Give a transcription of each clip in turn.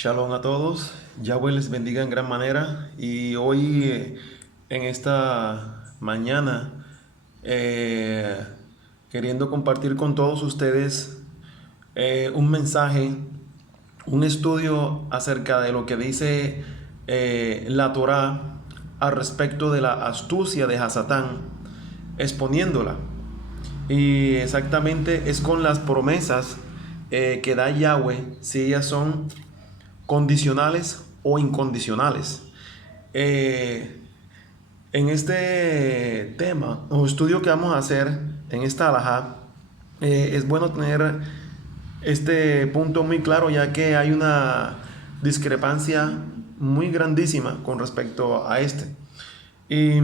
Shalom a todos, Yahweh les bendiga en gran manera y hoy en esta mañana eh, queriendo compartir con todos ustedes un mensaje, un estudio acerca de lo que dice la Torá al respecto de la astucia de Hasatán, exponiéndola. Y exactamente es con las promesas que da Yahweh, si ellas son condicionales o incondicionales. Eh, en este tema o estudio que vamos a hacer en esta alajá, es bueno tener este punto muy claro, ya que hay una discrepancia muy grandísima con respecto a este. Y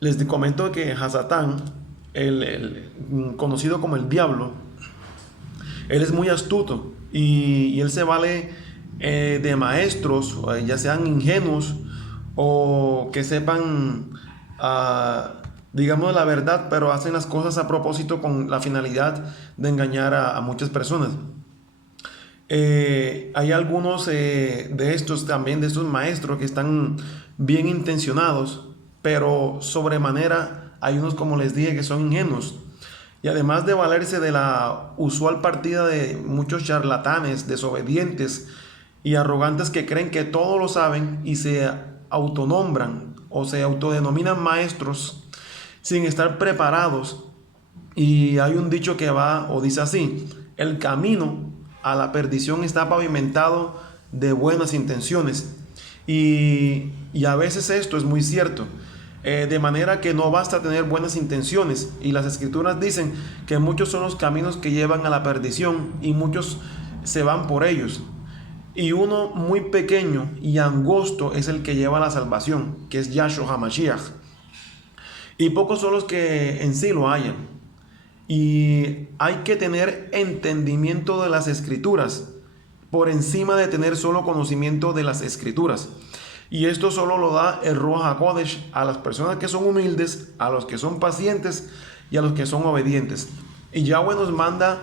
les comento que Hasatán, conocido como el diablo, él es muy astuto y él se vale de maestros, ya sean ingenuos o que sepan, digamos, la verdad, pero hacen las cosas a propósito con la finalidad de engañar a muchas personas. Hay algunos de estos también, de estos maestros que están bien intencionados, pero sobremanera hay unos, como les dije, que son ingenuos. Y además de valerse de la usual partida de muchos charlatanes, desobedientes y arrogantes que creen que todo lo saben y se autonombran o se autodenominan maestros sin estar preparados. Y hay un dicho que va o dice así: el camino a la perdición está pavimentado de buenas intenciones. Y a veces esto es muy cierto. De manera que no basta tener buenas intenciones. Y las escrituras dicen que muchos son los caminos que llevan a la perdición y muchos se van por ellos. Y uno muy pequeño y angosto es el que lleva a la salvación, que es Yahshua HaMashiach. Y pocos son los que en sí lo hallan. Y hay que tener entendimiento de las escrituras por encima de tener solo conocimiento de las escrituras. Y esto solo lo da el Ruach HaKodesh a las personas que son humildes, a los que son pacientes y a los que son obedientes. Y Yahweh nos manda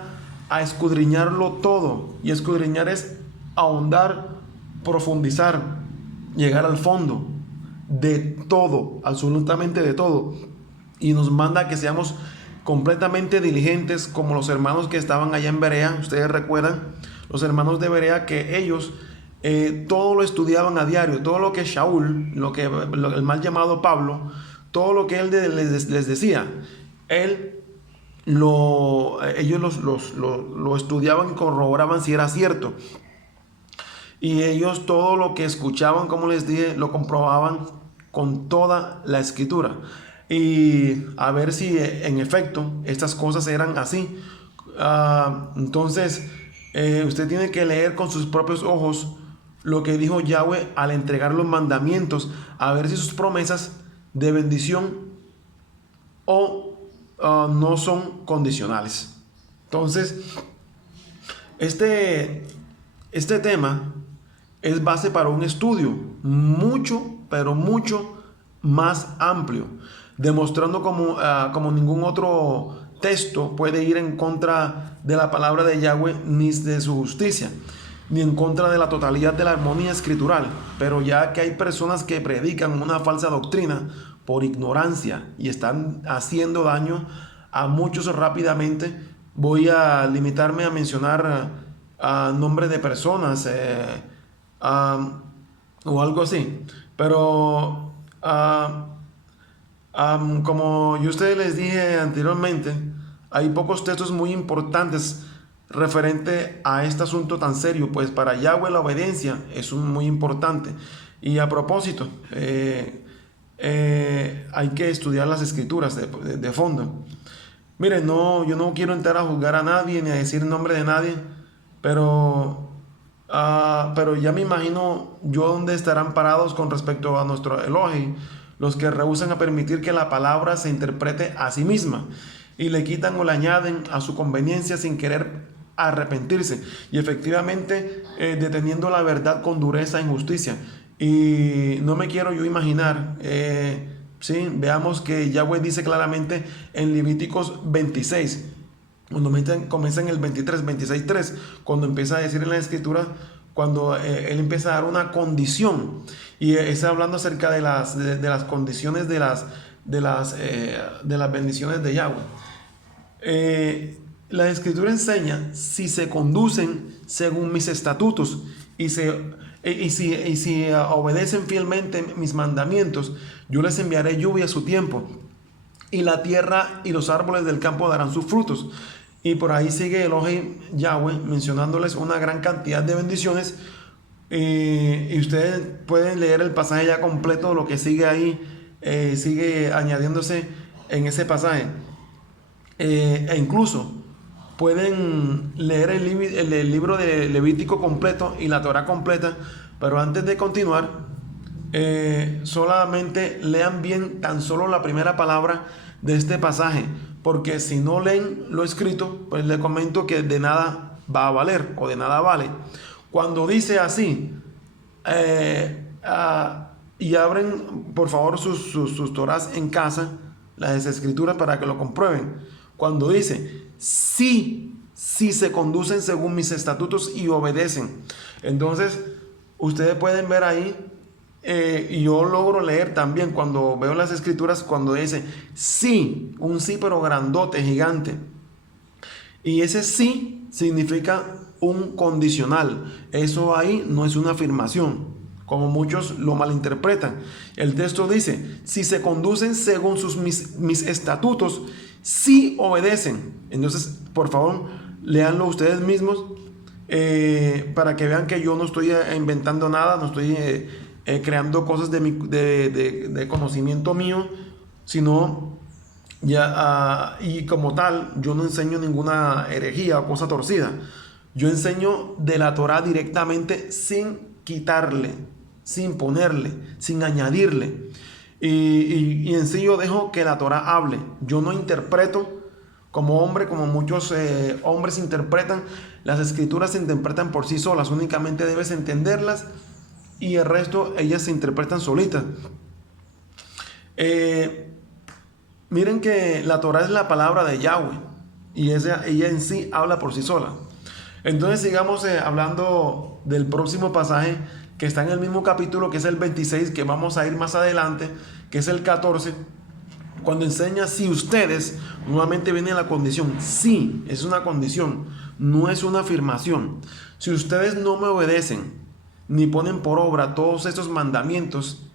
a escudriñarlo todo. Y escudriñar es ahondar, profundizar, llegar al fondo de todo, absolutamente de todo. Y nos manda a que seamos completamente diligentes, como los hermanos que estaban allá en Berea. Ustedes recuerdan los hermanos de Berea, que ellos todo lo estudiaban a diario, todo lo que Shaul, el mal llamado Pablo, todo lo que él les decía, ellos lo estudiaban y corroboraban si era cierto. Y ellos todo lo que escuchaban, como les dije, lo comprobaban con toda la escritura. Y a ver si en efecto estas cosas eran así. Entonces, usted tiene que leer con sus propios ojos lo que dijo Yahweh al entregar los mandamientos, a ver si sus promesas de bendición o no son condicionales. Entonces, este tema es base para un estudio mucho, pero mucho más amplio, demostrando como ningún otro texto puede ir en contra de la palabra de Yahweh ni de su justicia, ni en contra de la totalidad de la armonía escritural. Pero ya que hay personas que predican una falsa doctrina por ignorancia y están haciendo daño a muchos rápidamente, voy a limitarme a mencionar nombres de personas o algo así. Pero como yo a ustedes les dije anteriormente, hay pocos textos muy importantes referente a este asunto tan serio, pues para Yahweh la obediencia es muy importante. Y a propósito, hay que estudiar las escrituras de fondo. Miren, yo no quiero entrar a juzgar a nadie ni a decir el nombre de nadie, pero ya me imagino yo dónde estarán parados con respecto a nuestro Elohim, los que rehúsan a permitir que la palabra se interprete a sí misma y le quitan o le añaden a su conveniencia sin querer arrepentirse, y efectivamente deteniendo la verdad con dureza e injusticia. Y no me quiero yo imaginar, ¿sí? Veamos que Yahweh dice claramente en Levíticos 26, cuando comienza en el 23, 26, 3, cuando empieza a decir en la escritura: cuando él empieza a dar una condición. Y está hablando acerca de las condiciones de las bendiciones de Yahweh. La escritura enseña: si se conducen según mis estatutos y si obedecen fielmente mis mandamientos, yo les enviaré lluvia a su tiempo, y la tierra y los árboles del campo darán sus frutos. Y por ahí sigue Elohim Yahweh mencionándoles una gran cantidad de bendiciones. Y ustedes pueden leer el pasaje ya completo, lo que sigue ahí, sigue añadiéndose en ese pasaje. E incluso pueden leer el libro de Levítico completo y la Torá completa. Pero antes de continuar, solamente lean bien tan solo la primera palabra de este pasaje, porque si no leen lo escrito, pues les comento que de nada va a valer, o de nada vale. Cuando dice así, y abren por favor sus Torás en casa, las escrituras, para que lo comprueben. Cuando dice: si se conducen según mis estatutos y obedecen. Entonces ustedes pueden ver ahí, y yo logro leer también cuando veo las escrituras, cuando dice sí, un sí pero grandote, gigante. Y ese sí significa un condicional. Eso ahí no es una afirmación, como muchos lo malinterpretan. El texto dice: si se conducen según mis estatutos, si obedecen. Entonces, por favor, léanlo ustedes mismos, para que vean que yo no estoy inventando nada, no estoy creando cosas de conocimiento mío, sino ya, y como tal, yo no enseño ninguna herejía o cosa torcida. Yo enseño de la Torá directamente, sin quitarle, sin ponerle, sin añadirle. Y en sí yo dejo que la Torá hable. Yo no interpreto como hombre, como muchos hombres interpretan. Las escrituras se interpretan por sí solas. Únicamente debes entenderlas, y el resto ellas se interpretan solitas. Miren que la Torá es la palabra de Yahweh, y ella en sí habla por sí sola. Entonces sigamos hablando del próximo pasaje, que está en el mismo capítulo, que es el 26, que vamos a ir más adelante, que es el 14, cuando enseña: si ustedes, nuevamente viene la condición, sí, es una condición, no es una afirmación. Si ustedes no me obedecen, ni ponen por obra todos estos mandamientos,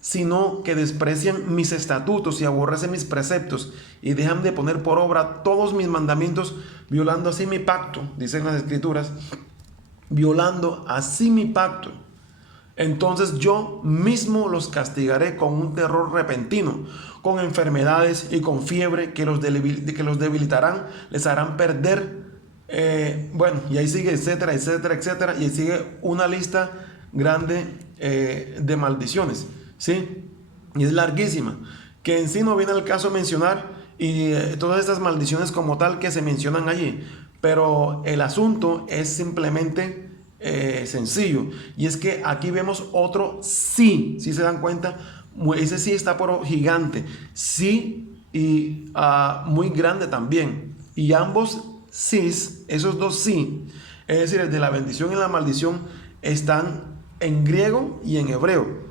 sino que desprecian mis estatutos y aborrecen mis preceptos, y dejan de poner por obra todos mis mandamientos, violando así mi pacto, dicen las escrituras, violando así mi pacto, entonces yo mismo los castigaré con un terror repentino, con enfermedades y con fiebre que los debilitarán, les harán perder. Bueno, y ahí sigue, etcétera, etcétera, etcétera, y ahí sigue una lista grande de maldiciones, ¿sí? Y es larguísima, que en sí no viene al caso mencionar, y todas estas maldiciones como tal que se mencionan allí, pero el asunto es simplemente sencillo, y es que aquí vemos otro sí, si se dan cuenta, ese sí está por gigante, sí, y muy grande también, y ambos sís, esos dos sí, es decir, el de la bendición y la maldición, están en griego y en hebreo.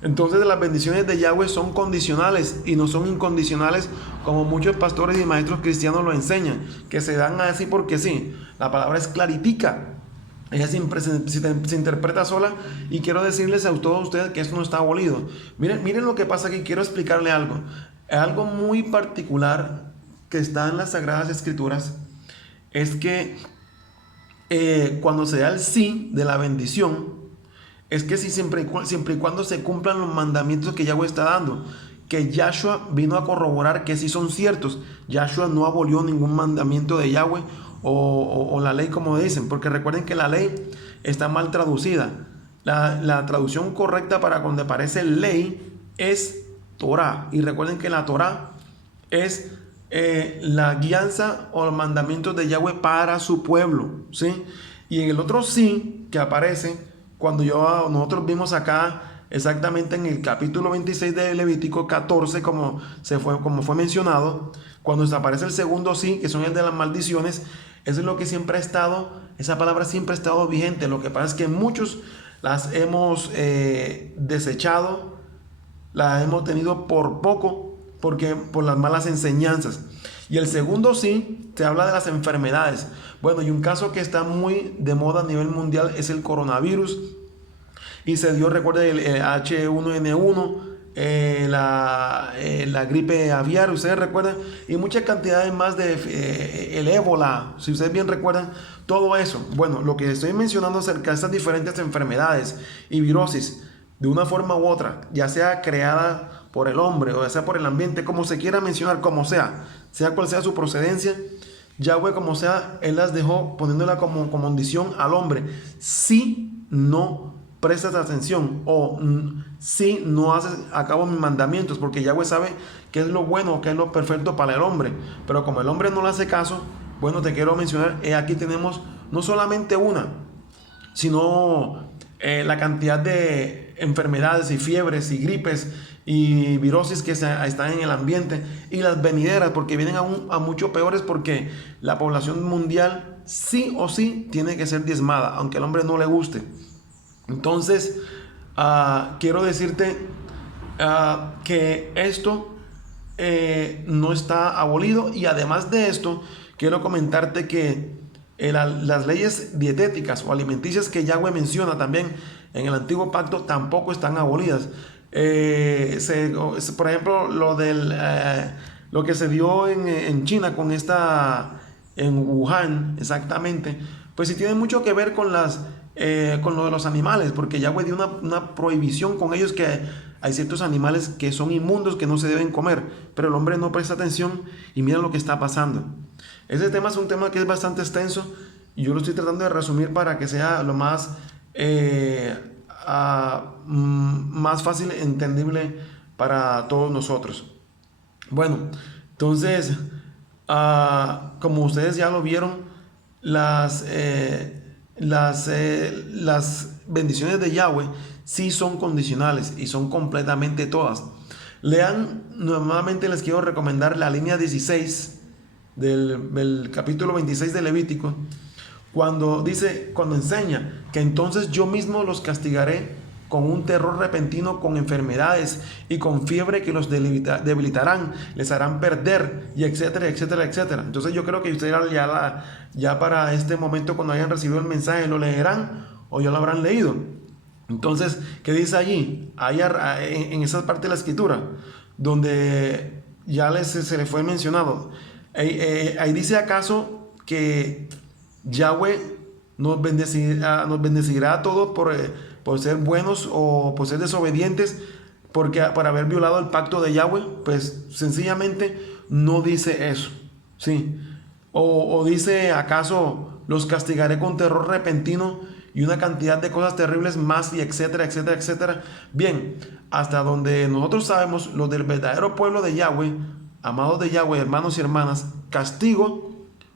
Entonces las bendiciones de Yahweh son condicionales y no son incondicionales, como muchos pastores y maestros cristianos lo enseñan, que se dan así porque sí. La palabra es claritica, ella siempre se interpreta sola, y quiero decirles a todos ustedes que eso no está abolido. Miren lo que pasa aquí. Quiero explicarle algo muy particular que está en las Sagradas Escrituras. Es que cuando se da el sí de la bendición, es que si siempre y cuando se cumplan los mandamientos que Yahweh está dando, que Yahshua vino a corroborar que sí son ciertos. Yahshua no abolió ningún mandamiento de Yahweh o la ley, como dicen, porque recuerden que la ley está mal traducida. La traducción correcta para donde aparece ley es Torah, y recuerden que la Torah es la guianza o los mandamientos de Yahweh para su pueblo, ¿sí? Y en el otro sí que aparece, cuando nosotros vimos acá exactamente en el capítulo 26 de Levítico 14, como fue mencionado, cuando aparece el segundo sí, que son el de las maldiciones, Eso es lo que siempre ha estado, esa palabra siempre ha estado vigente. Lo que pasa es que muchos las hemos desechado, las hemos tenido por poco, porque por las malas enseñanzas. Y el segundo sí, se habla de las enfermedades. Bueno, y un caso que está muy de moda a nivel mundial es el coronavirus. Y se dio, recuerden, el H1N1, la gripe aviar, ustedes recuerdan, y muchas cantidades más de el ébola, si ustedes bien recuerdan, todo eso. Bueno, lo que estoy mencionando acerca de estas diferentes enfermedades y virosis, de una forma u otra, ya sea creada por el hombre o ya sea por el ambiente, como se quiera mencionar, como sea cual sea su procedencia, Yahweh como sea, Él las dejó poniéndola como condición al hombre. Si no prestas atención o si no haces a cabo mis mandamientos, porque Yahweh sabe qué es lo bueno, qué es lo perfecto para el hombre, pero como el hombre no le hace caso, bueno, te quiero mencionar, aquí tenemos no solamente una, sino la cantidad de enfermedades y fiebres y gripes y virosis que están en el ambiente y las venideras, porque vienen a mucho peores, porque la población mundial sí o sí tiene que ser diezmada, aunque al hombre no le guste. Entonces, quiero decirte que esto no está abolido, y además de esto, quiero comentarte que las leyes dietéticas o alimenticias que Yahweh menciona también en el antiguo pacto tampoco están abolidas. Por ejemplo, lo que se dio en China en Wuhan, exactamente, pues sí tiene mucho que ver con lo de los animales, porque Yahweh dio una prohibición con ellos, que hay ciertos animales que son inmundos, que no se deben comer, pero el hombre no presta atención y mira lo que está pasando. Ese tema es un tema que es bastante extenso y yo lo estoy tratando de resumir para que sea lo más más fácil entendible para todos nosotros. Bueno, entonces, como ustedes ya lo vieron, las bendiciones de Yahweh sí son condicionales y son completamente todas. Lean, nuevamente les quiero recomendar la línea 16 del capítulo 26 de Levítico, cuando enseña que entonces yo mismo los castigaré con un terror repentino, con enfermedades y con fiebre que los debilitarán, les harán perder, y etcétera, etcétera, etcétera. Entonces yo creo que ustedes ya para este momento, cuando hayan recibido el mensaje, lo leerán o ya lo habrán leído. Entonces, ¿qué dice allí? En esa parte de la escritura, donde ya se le fue mencionado, ahí dice acaso que Yahweh nos bendecirá a todos por ser buenos o por ser desobedientes, porque por haber violado el pacto de Yahweh. Pues sencillamente no dice eso, ¿sí? O dice acaso los castigaré con terror repentino y una cantidad de cosas terribles más, y etcétera, etcétera, etcétera. Bien, hasta donde nosotros sabemos, los del verdadero pueblo de Yahweh, amados de Yahweh, hermanos y hermanas, castigo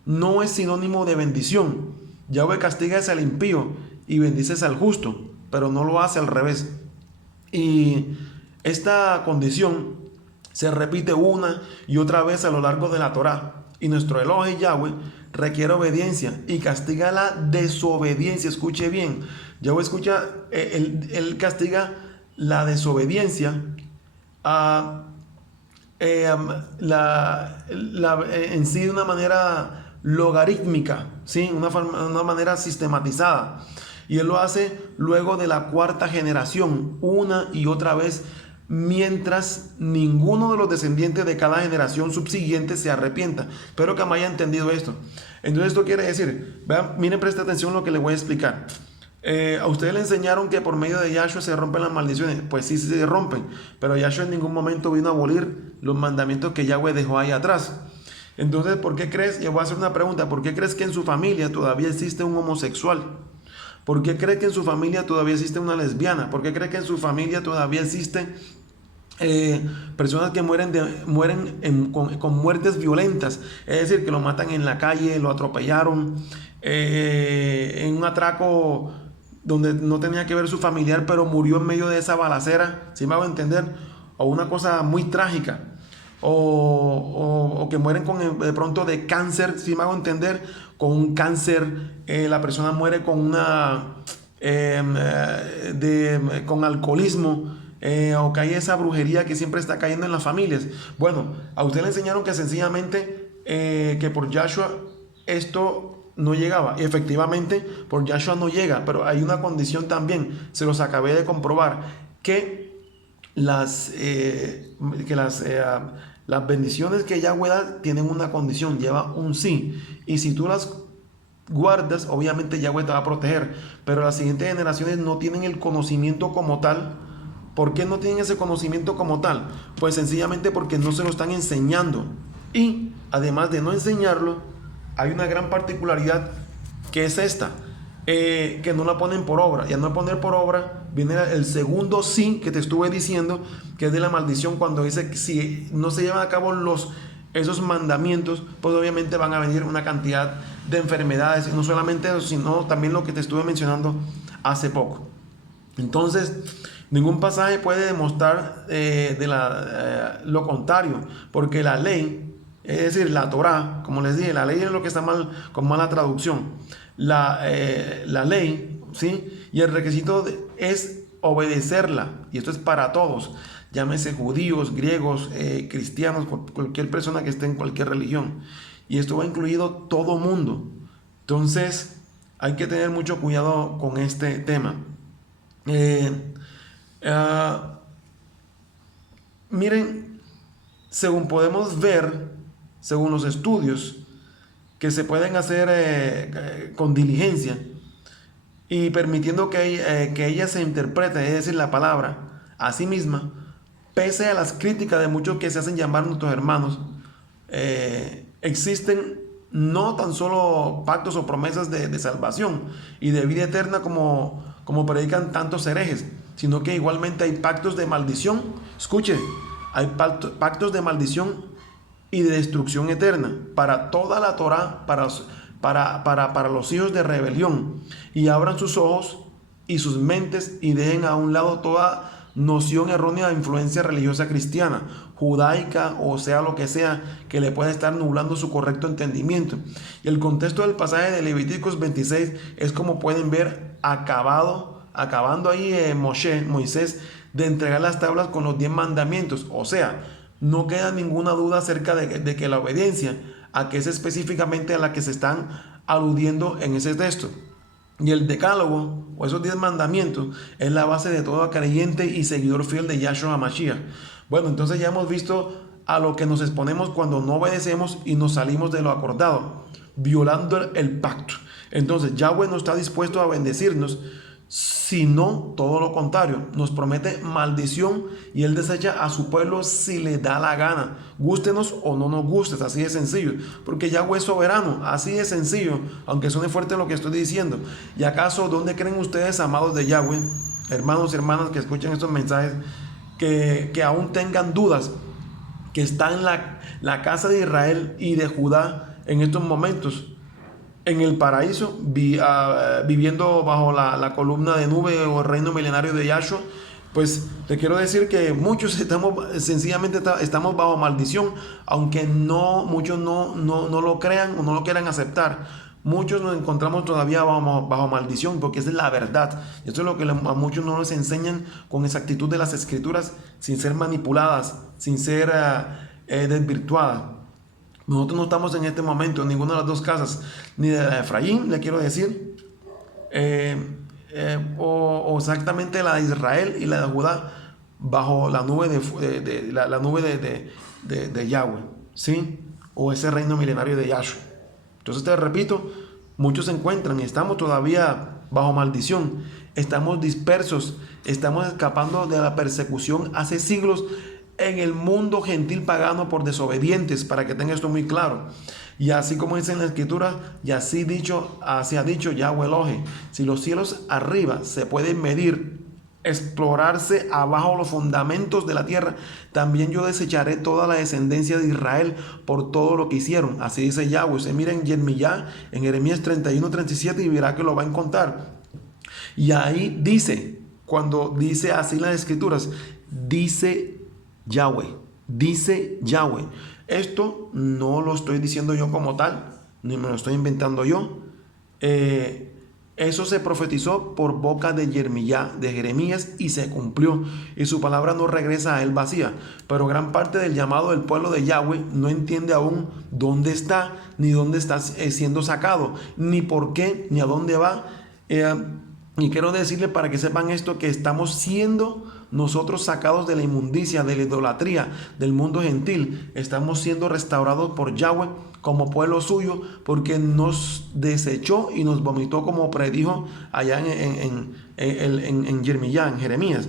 no es sinónimo de bendición. Yahweh castiga al impío y bendice al justo, pero no lo hace al revés. Y esta condición se repite una y otra vez a lo largo de la Torá. Y nuestro Elohim Yahweh requiere obediencia y castiga la desobediencia. Escuche bien, Yahweh él castiga la desobediencia en sí de una manera logarítmica, ¿sí? Una manera sistematizada. Y él lo hace luego de la cuarta generación, una y otra vez, mientras ninguno de los descendientes de cada generación subsiguiente se arrepienta. Espero que me haya entendido esto. Entonces esto quiere decir, vean, miren, presta atención a lo que les voy a explicar. A ustedes le enseñaron que por medio de Yahshua se rompen las maldiciones. Pues sí, se rompen, pero Yahshua en ningún momento vino a abolir los mandamientos que Yahweh dejó ahí atrás. Entonces, ¿por qué crees? Yo voy a hacer una pregunta. ¿Por qué crees que en su familia todavía existe un homosexual? ¿Por qué crees que en su familia todavía existe una lesbiana? ¿Por qué crees que en su familia todavía existen personas que mueren con muertes violentas? Es decir, que lo matan en la calle, lo atropellaron, en un atraco donde no tenía que ver su familiar, pero murió en medio de esa balacera, ¿sí me hago entender? O una cosa muy trágica. O que mueren de pronto de cáncer, si me hago entender, con un cáncer, la persona muere con con alcoholismo, o que hay esa brujería que siempre está cayendo en las familias. Bueno, a usted le enseñaron que sencillamente que por Yahshua esto no llegaba. Y efectivamente, por Yahshua no llega, pero hay una condición también, se los acabé de comprobar, que las bendiciones que Yahweh da tienen una condición, lleva un sí. Y si tú las guardas, obviamente Yahweh te va a proteger. Pero las siguientes generaciones no tienen el conocimiento como tal. ¿Por qué no tienen ese conocimiento como tal? Pues sencillamente porque no se lo están enseñando. Y además de no enseñarlo, hay una gran particularidad que es esta, que no la ponen por obra. Y al no poner por obra, viene el segundo sí que te estuve diciendo, que es de la maldición, cuando dice que si no se llevan a cabo esos mandamientos, pues obviamente van a venir una cantidad de enfermedades. Y no solamente eso, sino también lo que te estuve mencionando hace poco. Entonces, ningún pasaje puede demostrar lo contrario, porque la ley, es decir, la Torá, como les dije, la ley es lo que está mal, con mala traducción. La ley, ¿sí? Y el requisito es obedecerla, y esto es para todos, llámese judíos, griegos, cristianos, cualquier persona que esté en cualquier religión. Y esto va incluido todo mundo. Entonces, hay que tener mucho cuidado con este tema. Miren, según podemos ver, según los estudios que se pueden hacer con diligencia y permitiendo que ella se interprete, es decir, la palabra a sí misma, pese a las críticas de muchos que se hacen llamar nuestros hermanos, existen no tan solo pactos o promesas de salvación y de vida eterna como predican tantos herejes, sino que igualmente hay pactos de maldición. Escuche, hay pactos de maldición y de destrucción eterna para toda la Torá, para los hijos de rebelión. Y abran sus ojos y sus mentes y dejen a un lado toda noción errónea de influencia religiosa cristiana, judaica, o sea lo que sea, que le pueda estar nublando su correcto entendimiento. Y el contexto del pasaje de Levíticos 26 es, como pueden ver, acabando ahí Moisés, de entregar las tablas con los 10 mandamientos. O sea, no queda ninguna duda acerca de que la obediencia, a que es específicamente a la que se están aludiendo en ese texto. Y el decálogo, o esos 10 mandamientos, es la base de todo creyente y seguidor fiel de Yahshua HaMashiach. Bueno, entonces ya hemos visto a lo que nos exponemos cuando no obedecemos y nos salimos de lo acordado, violando el pacto. Entonces Yahweh no está dispuesto a bendecirnos, sino todo lo contrario, nos promete maldición y Él desecha a su pueblo si le da la gana, gústenos o no nos gustes, así de sencillo, porque Yahweh es soberano, así de sencillo, aunque suene fuerte lo que estoy diciendo. ¿Y acaso dónde creen ustedes, amados de Yahweh, hermanos y hermanas que escuchen estos mensajes, que aún tengan dudas, que está en la casa de Israel y de Judá en estos momentos en el paraíso, viviendo bajo la columna de nube o el reino milenario de Yahshua? Pues te quiero decir que muchos sencillamente estamos bajo maldición, aunque muchos no lo crean o no lo quieran aceptar. Muchos nos encontramos todavía bajo maldición, porque esa es la verdad. Esto es lo que a muchos no les enseñan con exactitud de las escrituras, sin ser manipuladas, sin ser desvirtuadas. Nosotros no estamos en este momento en ninguna de las dos casas, ni de la de Efraín, le quiero decir, o exactamente la de Israel y la de Judá, bajo la nube de Yahweh, ¿sí? O ese reino milenario de Yahshua. Entonces te repito, muchos se encuentran, estamos todavía bajo maldición, estamos dispersos, estamos escapando de la persecución hace siglos en el mundo gentil pagano por desobedientes, para que tenga esto muy claro. Y así como dice en la escritura, y así ha dicho Yahweh Elohe, si los cielos arriba se pueden medir, explorarse abajo los fundamentos de la tierra, también yo desecharé toda la descendencia de Israel por todo lo que hicieron. Así dice Yahweh. Se mira en Jeremías, en Jeremías 31:37, y verá que lo va a encontrar. Y ahí dice, cuando dice así las escrituras, dice Yahweh. Esto no lo estoy diciendo yo como tal, ni me lo estoy inventando yo. Eso se profetizó por boca de Jeremías y se cumplió, y su palabra no regresa a él vacía. Pero gran parte del llamado del pueblo de Yahweh no entiende aún dónde está, ni dónde está siendo sacado, ni por qué, ni a dónde va. Y quiero decirle, para que sepan esto, que estamos siendo nosotros sacados de la inmundicia, de la idolatría, del mundo gentil. Estamos siendo restaurados por Yahweh como pueblo suyo, porque nos desechó y nos vomitó, como predijo allá en Jeremías.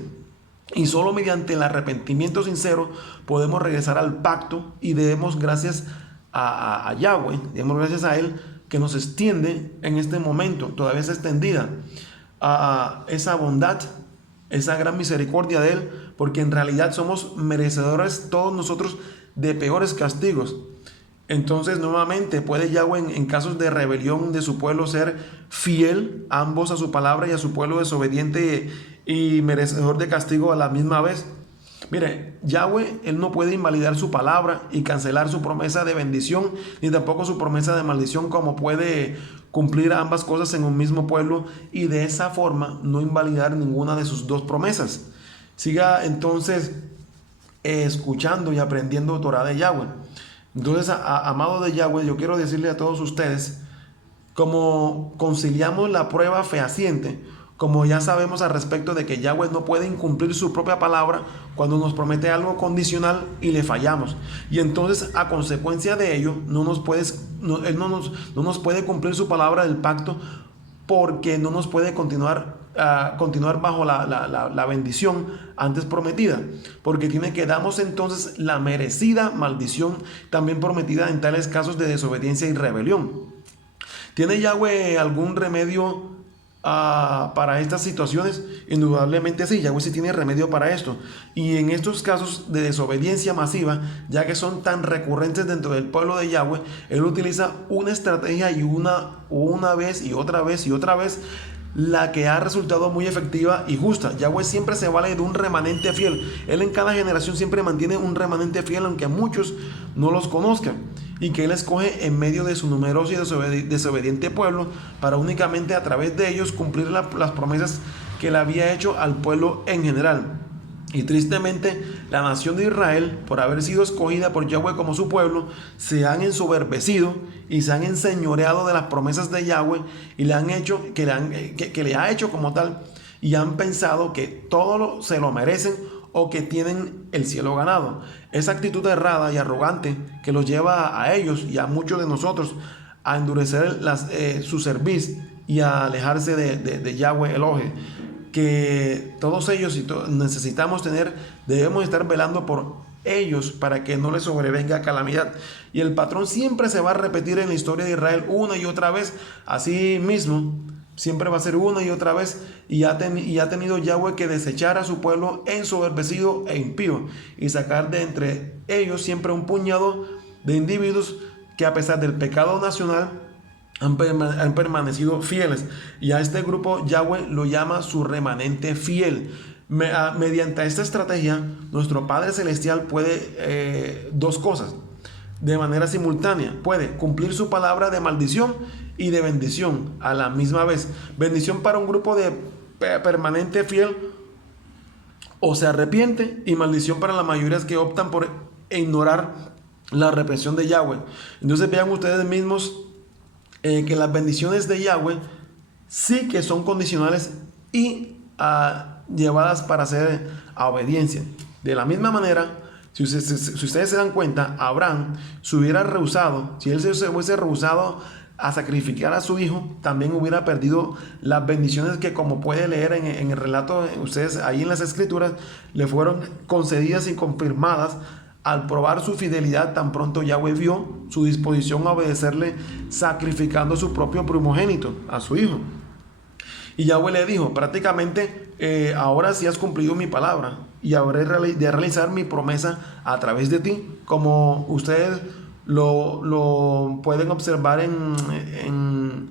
Y solo mediante el arrepentimiento sincero podemos regresar al pacto, y debemos gracias a Yahweh, debemos gracias a Él, que nos extiende en este momento, todavía está extendida, a esa bondad, esa gran misericordia de Él, porque en realidad somos merecedores todos nosotros de peores castigos. Entonces, nuevamente, puede Yahweh en casos de rebelión de su pueblo ser fiel ambos a su palabra y a su pueblo desobediente y merecedor de castigo a la misma vez. Mire, Yahweh, Él no puede invalidar su palabra y cancelar su promesa de bendición, ni tampoco su promesa de maldición, como puede cumplir ambas cosas en un mismo pueblo y de esa forma no invalidar ninguna de sus dos promesas. Siga entonces escuchando y aprendiendo Torah de Yahweh. Entonces, amado de Yahweh, yo quiero decirle a todos ustedes, como conciliamos la prueba fehaciente, como ya sabemos al respecto de que Yahweh no puede incumplir su propia palabra cuando nos promete algo condicional y le fallamos. Y entonces, a consecuencia de ello, Él no nos puede cumplir su palabra del pacto, porque no nos puede continuar bajo la bendición antes prometida, porque tiene que darnos entonces la merecida maldición también prometida en tales casos de desobediencia y rebelión. ¿Tiene Yahweh algún remedio para estas situaciones? Indudablemente sí, Yahweh sí tiene remedio para esto. Y en estos casos de desobediencia masiva, ya que son tan recurrentes dentro del pueblo de Yahweh, Él utiliza una estrategia y una vez y otra vez y otra vez, la que ha resultado muy efectiva y justa. Yahweh siempre se vale de un remanente fiel. Él en cada generación siempre mantiene un remanente fiel, aunque muchos no los conozcan, y que Él escoge en medio de su numeroso y desobediente pueblo, para únicamente a través de ellos cumplir las promesas que Él había hecho al pueblo en general. Y tristemente, la nación de Israel, por haber sido escogida por Yahweh como su pueblo, se han ensoberbecido y se han enseñoreado de las promesas de Yahweh, y le han hecho que le ha hecho como tal, y han pensado que todo se lo merecen o que tienen el cielo ganado. Esa actitud errada y arrogante que los lleva a ellos y a muchos de nosotros a endurecer su cerviz y a alejarse de Yahweh Elohim, que todos ellos debemos estar velando por ellos para que no les sobrevenga calamidad. Y el patrón siempre se va a repetir en la historia de Israel una y otra vez. Así mismo, siempre va a ser una y otra vez, y ha tenido Yahweh que desechar a su pueblo ensoberbecido e impío, y sacar de entre ellos siempre un puñado de individuos que, a pesar del pecado nacional, han permanecido fieles. Y a este grupo Yahweh lo llama su remanente fiel. Mediante esta estrategia, nuestro Padre Celestial puede dos cosas de manera simultánea. Puede cumplir su palabra de maldición y de bendición a la misma vez. Bendición para un grupo de permanente fiel o se arrepiente, y maldición para las mayorías que optan por ignorar la represión de Yahweh. Entonces vean ustedes mismos que las bendiciones de Yahweh sí que son condicionales y llevadas para hacer a obediencia. De la misma manera, si ustedes se dan cuenta, Abraham se hubiera rehusado, si él se hubiese rehusado a sacrificar a su hijo, también hubiera perdido las bendiciones que, como puede leer en el relato, ustedes ahí en las escrituras, le fueron concedidas y confirmadas al probar su fidelidad. Tan pronto Yahweh vio su disposición a obedecerle, sacrificando su propio primogénito, a su hijo. Y Yahweh le dijo prácticamente, ahora sí has cumplido mi palabra, y habré de realizar mi promesa a través de ti, como ustedes lo pueden observar en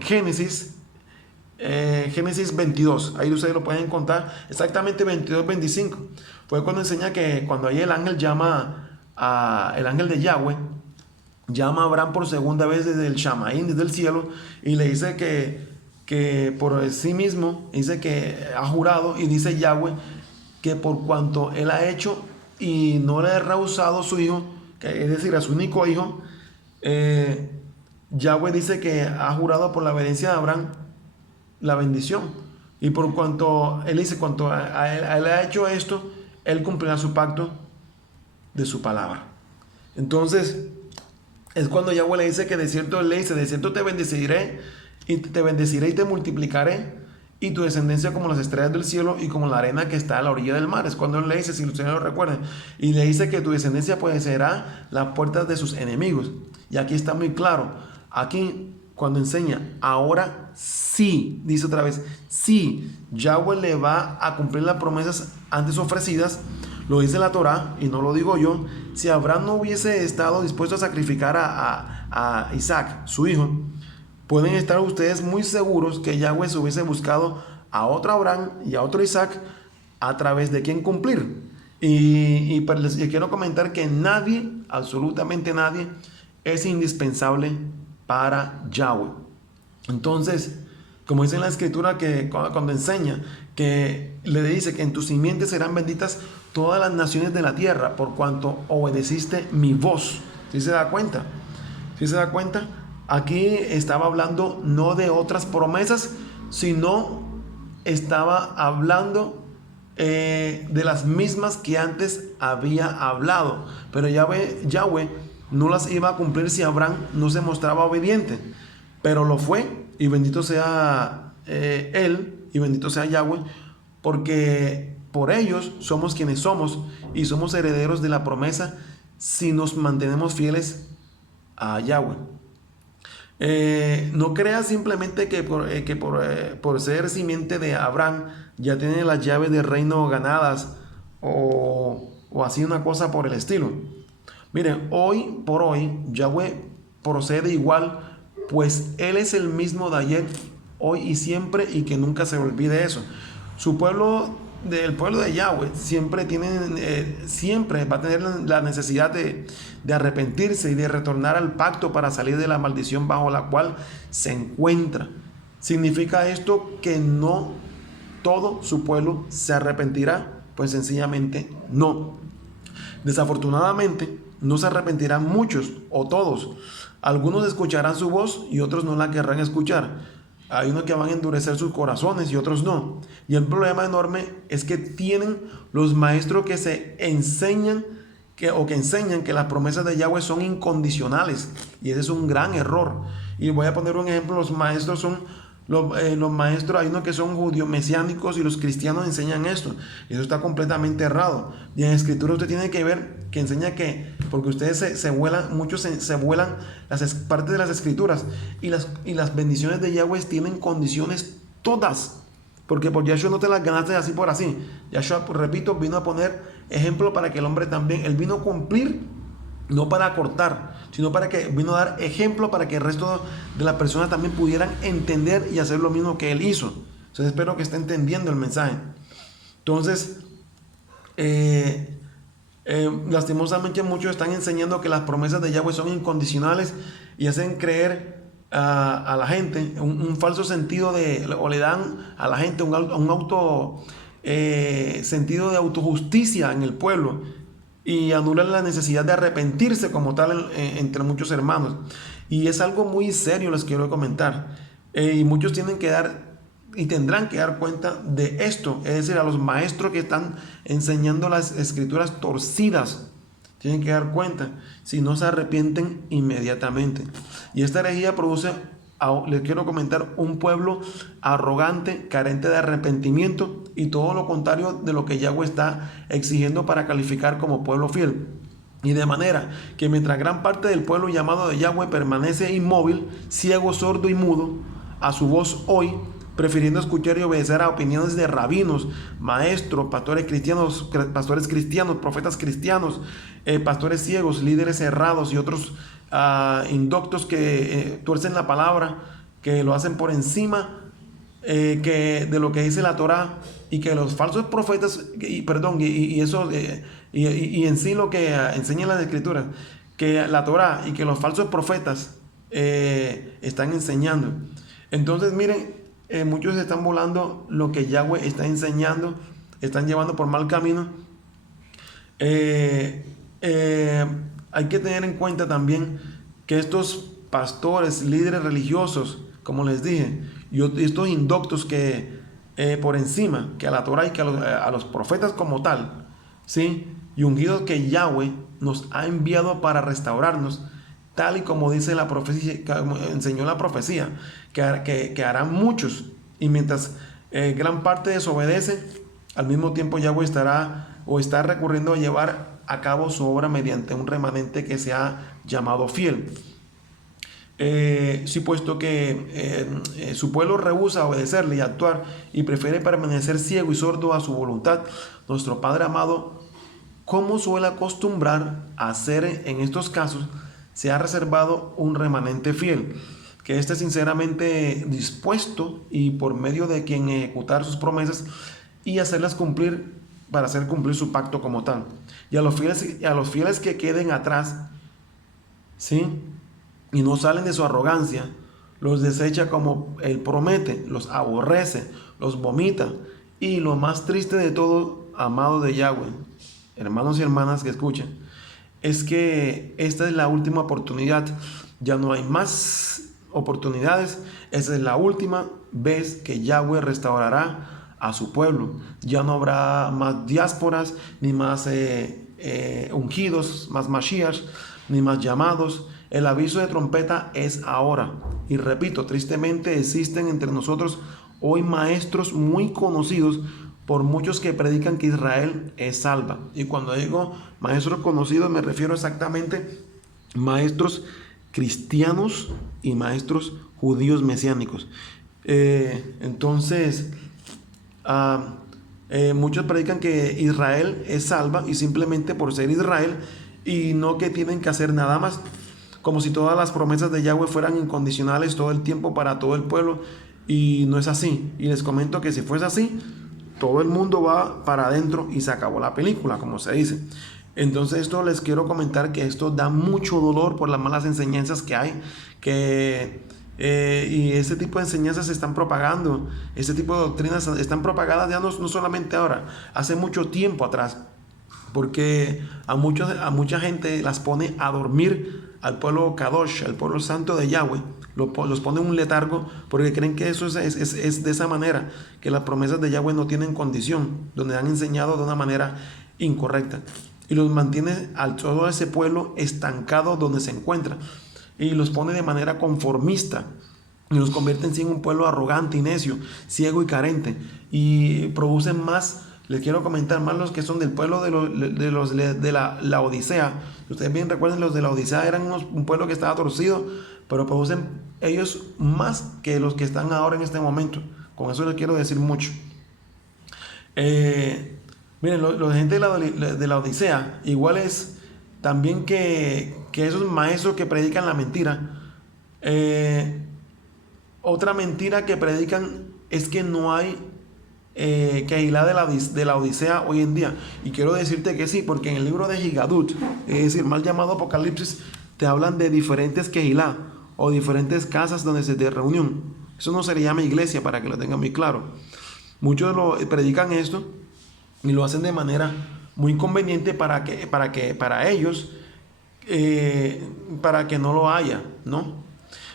Génesis. Génesis 22, ahí ustedes lo pueden contar, exactamente 22-25. Fue cuando enseña que cuando ahí el ángel llama el ángel de Yahweh, llama a Abraham por segunda vez desde el Shamaín, desde el cielo, y le dice que por sí mismo, dice que ha jurado, y dice Yahweh que por cuanto él ha hecho y no le ha rehusado a su hijo, que es decir, a su único hijo, Yahweh dice que ha jurado por la obediencia de Abraham la bendición. Y por cuanto él dice, cuanto a él ha hecho esto, él cumplirá su pacto de su palabra. Entonces, es cuando Yahweh le dice que de cierto le dice, de cierto te bendeciré y te multiplicaré, y tu descendencia como las estrellas del cielo y como la arena que está a la orilla del mar. Es cuando él le dice, si ustedes lo recuerdan, y le dice que tu descendencia pues será las puertas de sus enemigos. Y aquí está muy claro, aquí cuando enseña, ahora sí, dice otra vez, sí, Yahweh le va a cumplir las promesas antes ofrecidas. Lo dice la Torá y no lo digo yo. Si Abraham no hubiese estado dispuesto a sacrificar a Isaac, su hijo, pueden estar ustedes muy seguros que Yahweh se hubiese buscado a otro Abraham y a otro Isaac a través de quien cumplir. Y les quiero comentar que nadie, absolutamente nadie, es indispensable para Yahweh. Entonces, como dice en la escritura, que cuando enseña, que le dice que en tu simiente serán benditas todas las naciones de la tierra, por cuanto obedeciste mi voz. ¿Sí se da cuenta? ¿Sí se da cuenta? Aquí estaba hablando no de otras promesas, sino estaba hablando de las mismas que antes había hablado. Pero Yahweh no las iba a cumplir si Abraham no se mostraba obediente. Pero lo fue, y bendito sea él, y bendito sea Yahweh, porque por ellos somos quienes somos, y somos herederos de la promesa si nos mantenemos fieles a Yahweh. No creas simplemente que por ser simiente de Abraham ya tiene las llaves del reino ganadas, o así una cosa por el estilo. Miren, hoy por hoy Yahweh procede igual, pues Él es el mismo de ayer, hoy y siempre, y que nunca se olvide eso. Su pueblo, el pueblo de Yahweh, siempre va a tener la necesidad de arrepentirse y de retornar al pacto para salir de la maldición bajo la cual se encuentra. ¿Significa esto que no todo su pueblo se arrepentirá? Pues sencillamente no. Desafortunadamente, no se arrepentirán muchos o todos. Algunos escucharán su voz y otros no la querrán escuchar. Hay unos que van a endurecer sus corazones y otros no. Y el problema enorme es que tienen los maestros que se enseñan que enseñan que las promesas de Yahweh son incondicionales. Y ese es un gran error. Y voy a poner un ejemplo. Los maestros son los maestros, hay unos que son judíos mesiánicos y los cristianos enseñan esto. Y eso está completamente errado. Y en la escritura usted tiene que ver que enseña que, porque ustedes se vuelan, muchos se vuelan las partes de las escrituras. Y las bendiciones de Yahweh tienen condiciones todas. Porque por Yahshua no te las ganaste así por así. Yahshua, repito, vino a poner ejemplo para que el hombre también, él vino a cumplir, no para cortar, sino para que vino a dar ejemplo para que el resto de las personas también pudieran entender y hacer lo mismo que él hizo. Entonces espero que esté entendiendo el mensaje. Entonces, lastimosamente muchos están enseñando que las promesas de Yahweh son incondicionales y hacen creer a la gente un falso sentido o le dan a la gente un sentido de autojusticia en el pueblo, y anulan la necesidad de arrepentirse como tal entre muchos hermanos. Y es algo muy serio, les quiero comentar. Y muchos tienen que tendrán que dar cuenta de esto. Es decir, a los maestros que están enseñando las escrituras torcidas, tienen que dar cuenta, si no se arrepienten inmediatamente. Y esta herejía produce, les quiero comentar, un pueblo arrogante, carente de arrepentimiento, y todo lo contrario de lo que Yahweh está exigiendo para calificar como pueblo fiel. Y de manera que mientras gran parte del pueblo llamado de Yahweh permanece inmóvil, ciego, sordo y mudo a su voz hoy, prefiriendo escuchar y obedecer a opiniones de rabinos, maestros, pastores cristianos, profetas cristianos, pastores ciegos, líderes errados y otros indoctos que tuercen la palabra, que lo hacen por encima que de lo que dice la Torá, y que los falsos profetas, y en sí lo que enseñan las escrituras, que la Torá y que los falsos profetas están enseñando. Entonces miren, muchos están volando lo que Yahweh está enseñando, están llevando por mal camino. Hay que tener en cuenta también que estos pastores, líderes religiosos, como les dije, y estos indoctos que por encima, que a la Torah y que a los profetas como tal, ¿sí? Y ungidos que Yahweh nos ha enviado para restaurarnos, tal y como dice la profecía, como enseñó la profecía, que harán muchos, y mientras gran parte desobedece, al mismo tiempo Yahweh está recurriendo a llevar a cabo su obra mediante un remanente que se ha llamado fiel. Sí, puesto que su pueblo rehúsa obedecerle y actuar y prefiere permanecer ciego y sordo a su voluntad, nuestro Padre amado, como suele acostumbrar a hacer en estos casos, se ha reservado un remanente fiel, que esté sinceramente dispuesto y por medio de quien ejecutar sus promesas y hacerlas cumplir para hacer cumplir su pacto como tal. Y a los fieles que queden atrás, ¿sí? Y no salen de su arrogancia, los desecha como Él promete, los aborrece, los vomita. Y lo más triste de todo, amado de Yahweh, hermanos y hermanas que escuchen, es que esta es la última oportunidad. Ya no hay más oportunidades. Esa es la última vez que Yahweh restaurará a su pueblo. Ya no habrá más diásporas, ni más ungidos, más Mashiach, ni más llamados. El aviso de trompeta es ahora. Y repito, tristemente existen entre nosotros hoy maestros muy conocidos por muchos que predican que Israel es salva. Y cuando digo maestros conocidos me refiero exactamente a maestros cristianos y maestros judíos mesiánicos. Entonces, muchos predican que Israel es salva y simplemente por ser Israel y no que tienen que hacer nada más, como si todas las promesas de Yahweh fueran incondicionales todo el tiempo para todo el pueblo, y no es así. Y les comento que si fuese así, todo el mundo va para adentro y se acabó la película, como se dice. Entonces esto les quiero comentar que esto da mucho dolor por las malas enseñanzas que hay, y ese tipo de enseñanzas se están propagando, ese tipo de doctrinas están propagadas ya no solamente ahora, hace mucho tiempo atrás, porque a mucha gente las pone a dormir al pueblo Kadosh, al pueblo santo de Yahweh, los pone en un letargo porque creen que eso es de esa manera, que las promesas de Yahweh no tienen condición, donde han enseñado de una manera incorrecta, y los mantiene a todo ese pueblo estancado donde se encuentra, y los pone de manera conformista, y los convierte en sí en un pueblo arrogante y necio, ciego y carente, y producen más. Les quiero comentar más los que son del pueblo de la Odisea. Ustedes bien recuerden, los de la Odisea eran un pueblo que estaba torcido, pero producen ellos más que los que están ahora en este momento. Con eso les quiero decir mucho. Miren, la gente de la Odisea, igual es también que esos maestros que predican la mentira. Otra mentira que predican es que no hay Kehilá de la Odisea hoy en día. Y quiero decirte que sí, porque en el libro de Higadut, es decir, mal llamado Apocalipsis, te hablan de diferentes Kehilá o diferentes casas donde se de reunión. Eso no se le llama iglesia, para que lo tengan muy claro. Muchos predican esto y lo hacen de manera muy conveniente para ellos, para que no lo haya, ¿no?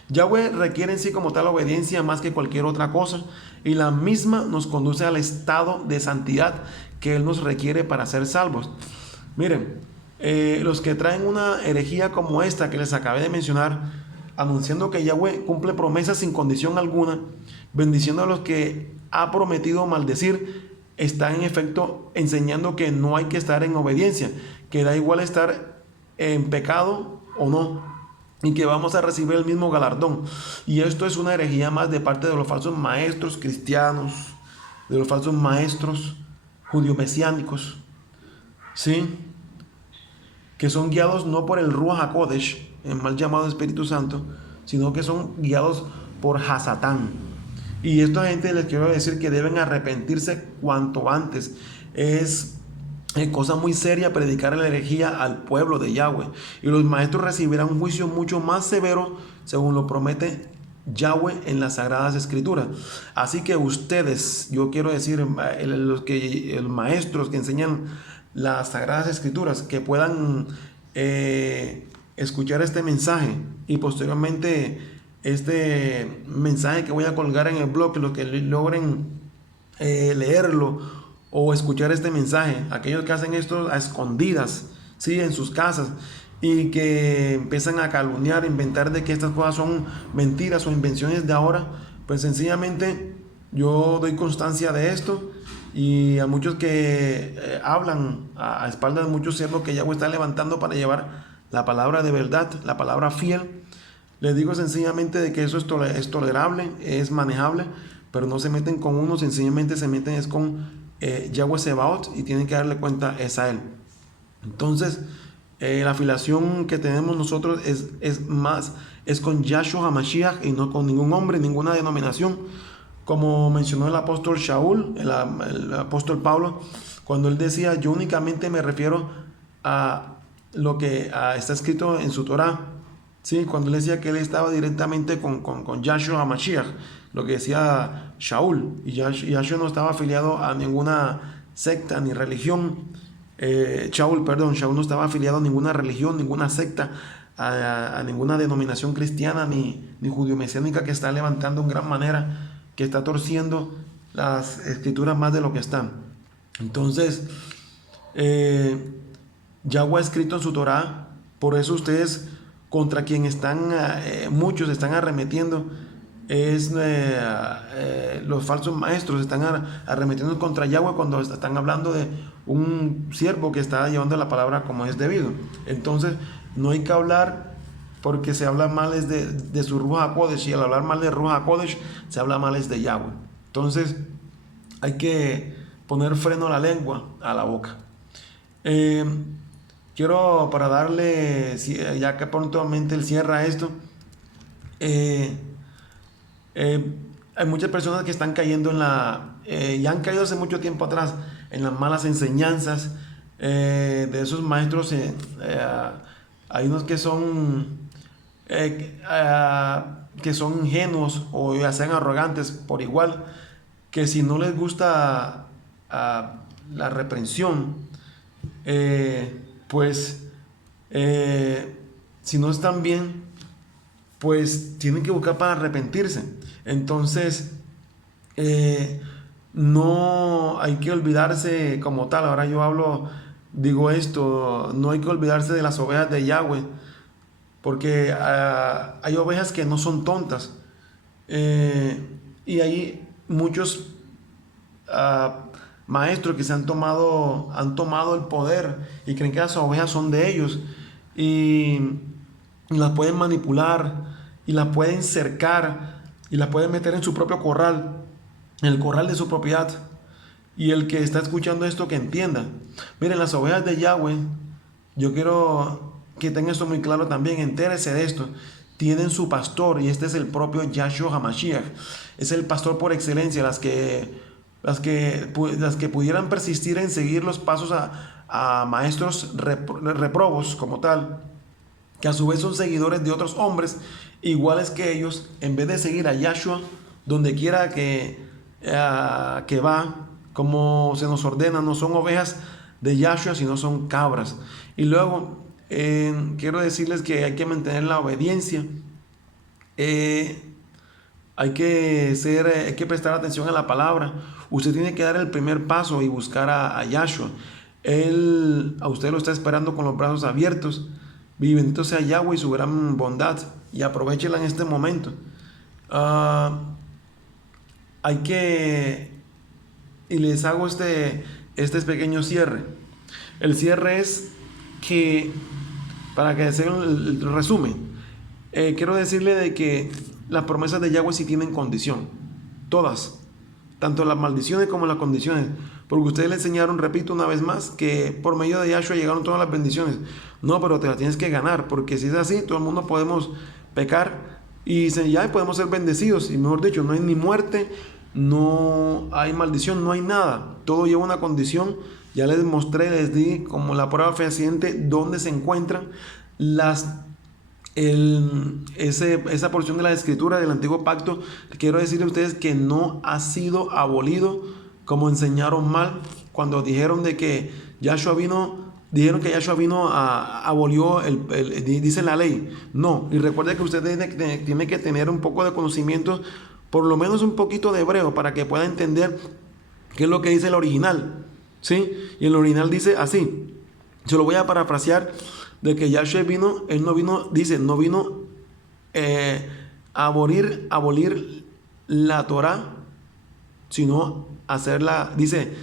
Yahweh requiere en sí como tal obediencia más que cualquier otra cosa, y la misma nos conduce al estado de santidad que Él nos requiere para ser salvos. Miren, los que traen una herejía como esta que les acabé de mencionar, anunciando que Yahweh cumple promesas sin condición alguna, bendiciendo a los que ha prometido maldecir, están en efecto enseñando que no hay que estar en obediencia, que da igual estar en pecado o no, y que vamos a recibir el mismo galardón. Y esto es una herejía más de parte de los falsos maestros cristianos, de los falsos maestros judío-mesiánicos, ¿sí? Que son guiados no por el Ruach HaKodesh, el mal llamado Espíritu Santo, sino que son guiados por Hasatán. Y esta gente les quiero decir que deben arrepentirse cuanto antes. Es cosa muy seria predicar la herejía al pueblo de Yahweh. Y los maestros recibirán un juicio mucho más severo, según lo promete Yahweh en las Sagradas Escrituras. Así que ustedes, yo quiero decir, los maestros que enseñan las Sagradas Escrituras, que puedan escuchar este mensaje y posteriormente este mensaje que voy a colgar en el blog, los que logren leerlo o escuchar este mensaje, aquellos que hacen esto a escondidas, ¿sí? En sus casas, y que empiezan a calumniar, inventar de que estas cosas son mentiras o invenciones de ahora, pues sencillamente yo doy constancia de esto, y a muchos que hablan a espaldas de muchos siervos que Yahweh está levantando para llevar la palabra de verdad, la palabra fiel, les digo sencillamente de que eso es tolerable, es manejable, pero no se meten con uno, sencillamente se meten es con Yahweh Sebaot, y tienen que darle cuenta es a él. Entonces, la afiliación que tenemos nosotros es con Yahshua HaMashiach y no con ningún hombre, ninguna denominación. Como mencionó el apóstol Shaul, el apóstol Pablo, cuando él decía, yo únicamente me refiero a lo que está escrito en su Torah. Sí, cuando él decía que él estaba directamente con Yahshua HaMashiach, lo que decía Shaul, y Yahshua no estaba afiliado a ninguna secta ni religión. Shaul no estaba afiliado a ninguna religión, ninguna secta, a ninguna denominación cristiana ni judío-mesiánica que está levantando en gran manera, que está torciendo las escrituras más de lo que están. Entonces, Yahweh ha escrito en su Torah, por eso ustedes contra quien muchos están arremetiendo, los falsos maestros están arremetiendo contra Yahweh cuando están hablando de un siervo que está llevando la palabra como es debido. Entonces no hay que hablar porque se habla mal de su Ruach HaKodesh, y al hablar mal de Ruach HaKodesh se habla mal de Yahweh. Entonces hay que poner freno a la lengua, a la boca. Quiero, para darle, ya que prontamente él cierra esto, hay muchas personas que están cayendo ya han caído hace mucho tiempo atrás en las malas enseñanzas de esos maestros. Hay unos que son ingenuos o ya sean arrogantes por igual, que si no les gusta la reprensión, pues si no están bien, pues tienen que buscar para arrepentirse. Entonces no hay que olvidarse como tal. Ahora yo digo esto, no hay que olvidarse de las ovejas de Yahweh, porque hay ovejas que no son tontas, y hay muchos maestros que han tomado el poder y creen que las ovejas son de ellos, y las pueden manipular y las pueden cercar y las pueden meter en su propio corral, en el corral de su propiedad. Y el que está escuchando esto, que entienda. Miren, las ovejas de Yahweh, yo quiero que tengan esto muy claro también, entérese de esto. Tienen su pastor, y este es el propio Yahshua HaMashiach. Es el pastor por excelencia. Las que pudieran persistir en seguir los pasos a maestros reprobos como tal, que a su vez son seguidores de otros hombres iguales que ellos, en vez de seguir a Yahshua donde quiera que va, como se nos ordena, no son ovejas de Yahshua, sino son cabras. Y luego quiero decirles que hay que mantener la obediencia, hay que prestar atención a la palabra. Usted tiene que dar el primer paso y buscar a Yahshua. A usted lo está esperando con los brazos abiertos. Y bendito sea Yahweh y su gran bondad, y aprovechela en este momento. Y les hago este pequeño cierre. El cierre es que, para que se el resumen, quiero decirle de que las promesas de Yahweh sí tienen condición, todas, tanto las maldiciones como las condiciones, porque ustedes le enseñaron, repito una vez más, que por medio de Yahshua llegaron todas las bendiciones. No, pero te las tienes que ganar, porque si es así, todo el mundo podemos pecar y ya podemos ser bendecidos, y mejor dicho, no hay ni muerte, no hay maldición, no hay nada, todo lleva una condición, Ya les mostré, les di como la prueba fehaciente dónde se encuentran esa porción de la escritura del antiguo pacto. Quiero decirle a ustedes que no ha sido abolido como enseñaron mal cuando dijeron de que Yahshua vino. Dijeron que Yahshua vino abolió dice la ley. No, y recuerde que usted tiene que tener un poco de conocimiento, por lo menos un poquito de hebreo, para que pueda entender qué es lo que dice el original, ¿sí? Y el original dice así, se lo voy a parafrasear, de que Yahshua vino, él no vino, dice, no vino a abolir la Torá, sino hacerla, dice,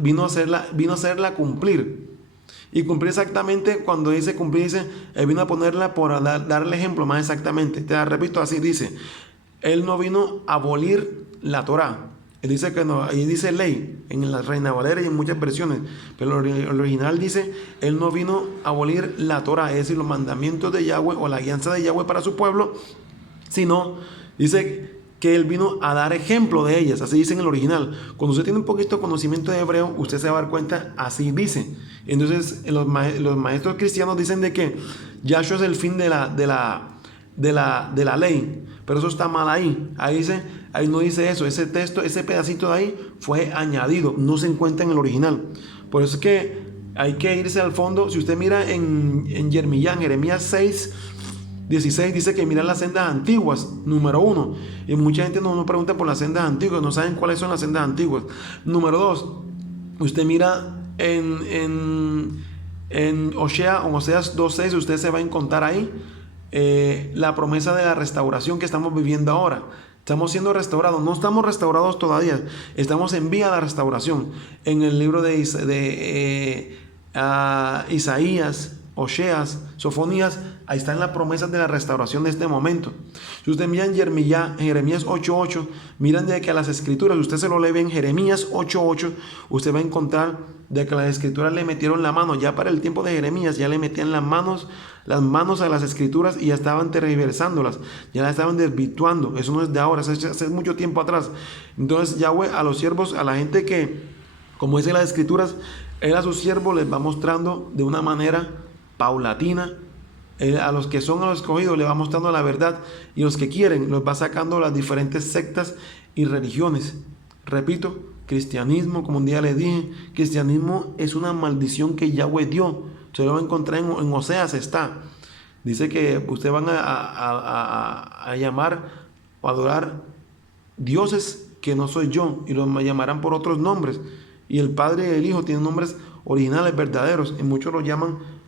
vino a hacerla cumplir. Y cumplir exactamente, cuando dice cumplir, dice, él vino a ponerla por darle ejemplo más exactamente. Te la repito así, dice, él no vino a abolir la Torá. Él dice que no, ahí dice ley, en la Reina Valera y en muchas versiones, pero el original dice, él no vino a abolir la Torá, es decir, los mandamientos de Yahweh o la guianza de Yahweh para su pueblo, sino, dice que él vino a dar ejemplo de ellas, así dice en el original. Cuando usted tiene un poquito de conocimiento de hebreo, usted se va a dar cuenta, así dice. Entonces, los maestros cristianos dicen de que Yahshua es el fin de la ley, pero eso está mal ahí. Ahí no dice eso. Ese texto, ese pedacito de ahí fue añadido, no se encuentra en el original. Por eso es que hay que irse al fondo. Si usted mira en Jeremías 6, 16 dice que miran las sendas antiguas, número 1. Y mucha gente nos pregunta por las sendas antiguas, no saben cuáles son las sendas antiguas. Número 2, usted mira en Oseas 2:6, usted se va a encontrar ahí la promesa de la restauración que estamos viviendo ahora. Estamos siendo restaurados, no estamos restaurados todavía, estamos en vía de restauración. En el libro de Isaías, Oseas, Sofonías, ahí están las promesas de la restauración de este momento. Si usted mira en Jeremías 8:8, miran de que a las escrituras, usted se lo lee en Jeremías 8:8, usted va a encontrar de que las escrituras le metieron la mano. Ya para el tiempo de Jeremías ya le metían las manos a las escrituras y ya estaban tergiversándolas, ya las estaban desvirtuando. Eso no es de ahora, eso es hace mucho tiempo atrás. Entonces Yahweh a los siervos, a la gente que, como dice las escrituras, él a sus siervos les va mostrando de una manera paulatina. A los que son a los escogidos le va mostrando la verdad, y los que quieren los va sacando las diferentes sectas y religiones. Repito, cristianismo, como un día les dije, cristianismo es una maldición que Yahweh dio. Usted lo va a encontrar en Oseas, está. Dice que ustedes van a llamar o adorar dioses que no soy yo, y los llamarán por otros nombres. Y el Padre y el Hijo tienen nombres originales, verdaderos, y muchos lo llaman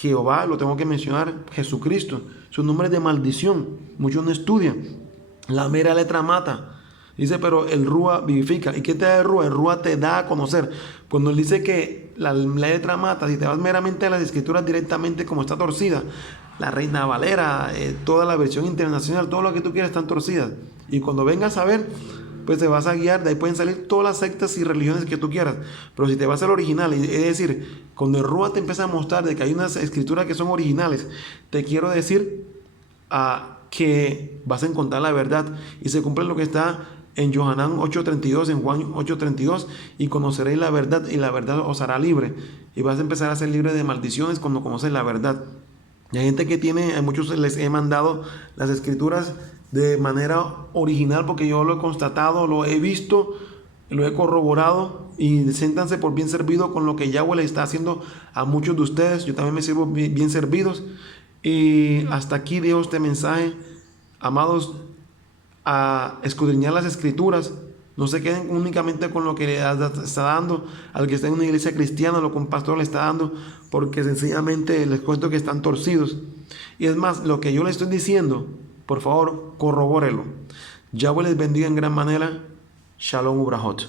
Jehová, lo tengo que mencionar, Jesucristo. Son nombres de maldición, muchos no estudian. La mera letra mata. Dice, pero el Rúa vivifica. ¿Y qué te da el Rúa? El Rúa te da a conocer. Cuando él dice que la letra mata, si te vas meramente a las escrituras directamente como está torcida, la Reina Valera, toda la versión internacional, todo lo que tú quieras están torcidas. Y cuando vengas a ver, pues te vas a guiar, de ahí pueden salir todas las sectas y religiones que tú quieras. Pero si te vas al original, es decir, cuando el Rúa te empieza a mostrar de que hay unas escrituras que son originales, te quiero decir que vas a encontrar la verdad, y se cumple lo que está en Johanán 8:32, en Juan 8:32, y conoceréis la verdad, y la verdad os hará libre. Y vas a empezar a ser libre de maldiciones cuando conoces la verdad. Y hay gente que a muchos les he mandado las escrituras de manera original, porque yo lo he constatado, lo he visto, lo he corroborado, y siéntanse por bien servido con lo que Yahweh le está haciendo a muchos de ustedes. Yo también me sirvo bien servidos. Y hasta aquí dejo este mensaje, amados, a escudriñar las escrituras. No se queden únicamente con lo que le está dando al que está en una iglesia cristiana, lo que un pastor le está dando, porque sencillamente les cuento que están torcidos. Y es más, lo que yo le estoy diciendo, por favor, corrobórelo. Yahweh les bendiga en gran manera. Shalom Ubrahot.